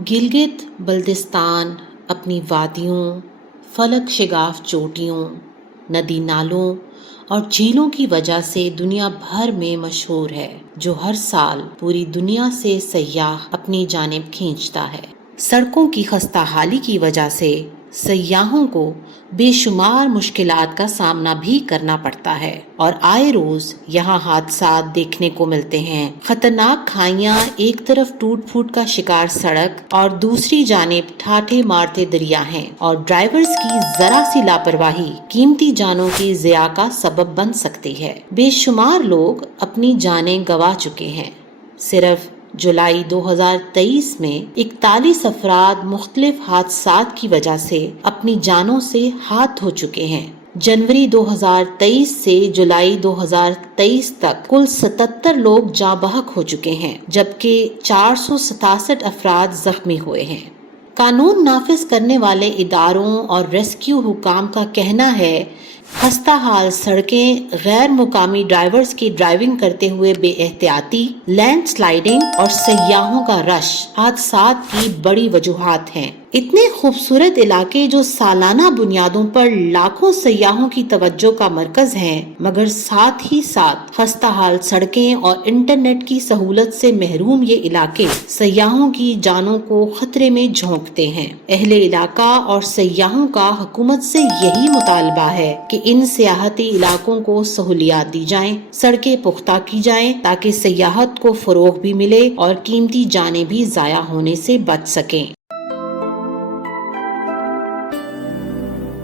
गिलगित बल्तिस्तान अपनी वादियों, फलक शिगाफ चोटियों, नदी नालों और झीलों की वजह से दुनिया भर में मशहूर है, जो हर साल पूरी दुनिया से सयाह अपनी जानिब खींचता है। सड़कों की खस्ताहाली की वजह से सयाहों को बेशुमार मुश्किलात का सामना भी करना पड़ता है और आए रोज यहाँ हादसात देखने को मिलते हैं। खतरनाक खाइयाँ, एक तरफ टूट फूट का शिकार सड़क और दूसरी जानिब ठाठे मारते दरिया हैं और ड्राइवर्स की जरा सी लापरवाही कीमती जानों की ज़िया का सबब बन सकती है। बेशुमार लोग अपनी जानें गंवा चुके हैं। सिर्फ जुलाई 2023 में 41 अफराद मुख्तलिफ हादसात की वजह से अपनी जानों से हाथ धो चुके हैं। जनवरी 2023 से जुलाई 2023 तक कुल 77 लोग जाँ बहक हो चुके हैं, जबकि 467 अफराद जख्मी हुए हैं। कानून नाफिज करने वाले इदारों और रेस्क्यू हुकाम का कहना है, खस्ता हाल सड़कें, गैर मुकामी ड्राइवर्स की ड्राइविंग करते हुए बेएहतियाती, लैंड स्लाइडिंग और सयाहों का रश हादसात की बड़ी वजूहात हैं। इतने खूबसूरत इलाके जो सालाना बुनियादों पर लाखों सयाहों की तवज्जो का मरकज हैं, मगर साथ ही साथ खस्ता हाल सड़कें और इंटरनेट की सहूलत से महरूम ये इलाके सयाहों की जानों को खतरे में झोंकते हैं। अहले इलाका और सयाहों का हुकूमत से यही मुतालबा है कि इन सियाहती इलाकों को सहूलियात दी जाएं, सड़कें पुख्ता की जाएं ताकि सयाहत को फरोग भी मिले और कीमती जानें भी जाया होने से बच सकें।